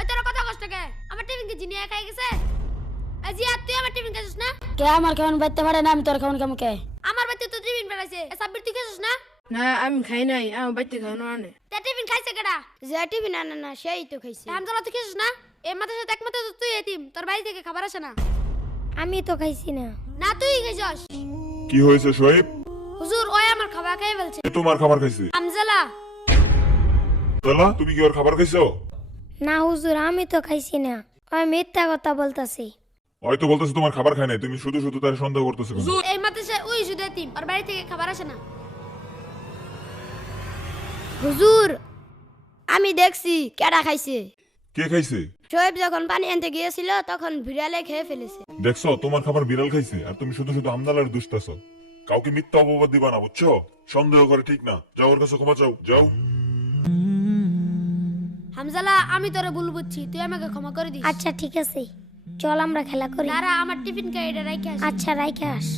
এই তোর কথা কষ্ট কে? আমার টিফিন কি জিনিয়া খাই গেছে? এই তুই আমার টিফিন খাইছিস না? কে আমার কেমন বাইতে পারে না আমি তোর কেমন কেমন কে? আমার বাচ্চা তো টিফিন বেড়াইছে। সাব্বির তুই খাইছিস না? না আমি খাই নাই। আনে। তে টিফিন খাইছে কেডা? যে টিফিন আনে না সেই তো খাইছি। তুই খাইছিস না? এর মাথার সাথে একমাত্র তো তুই এতিম। তোর বাড়ি থেকে খাবার আসে না। আমি তো খাইছি না। না তুই খাইছস। কি হয়েছে শোয়েব হুজুর ওই আমার খাবার খেয়ে ফেলছে। এ তোমার খাবার খাইছে। হামজালা তালা তুমি কি ওর খাবার খাইছো? না হুজুর আমি তো খাইছি না। ওই মিথ্যা কথা বলতাছি। হয়তো বলতেছে তোমার খাবার খায় নাই তুমি শুধু শুধু তার সন্দেহ করতেছো কেন? এই মাদ্রাসায় ওই শুধু এতিম ওর বাড়ি থেকে খাবার আসে না। হুজুর আমি দেখছি কেডা খাইছে। কে খাইছে? শোয়েব যখন পানি আনতে গিয়েছিল তখন বিড়ালে খেয়ে ফেলেছে। দেখছ তোমার খাবার বিড়াল খাইছে আর তুমি শুধু শুধু আমদালার দুষ্টাছ। কাউকে মিথ্যা অপবাদ দিবা না বুঝছ? সন্দেহ করে ঠিক না। যাও ওর কাছে ক্ষমা চাও যাও। হামজালা আমি তোরে ভুল বুঝছি তুই আমাকে ক্ষমা করে দিস। আচ্ছা ঠিক আছে। চল আমরা খেলা করি। দাঁড়া আমার টিফিন কাইডে এটা রাইখে আস। আচ্ছা রাইখে আস।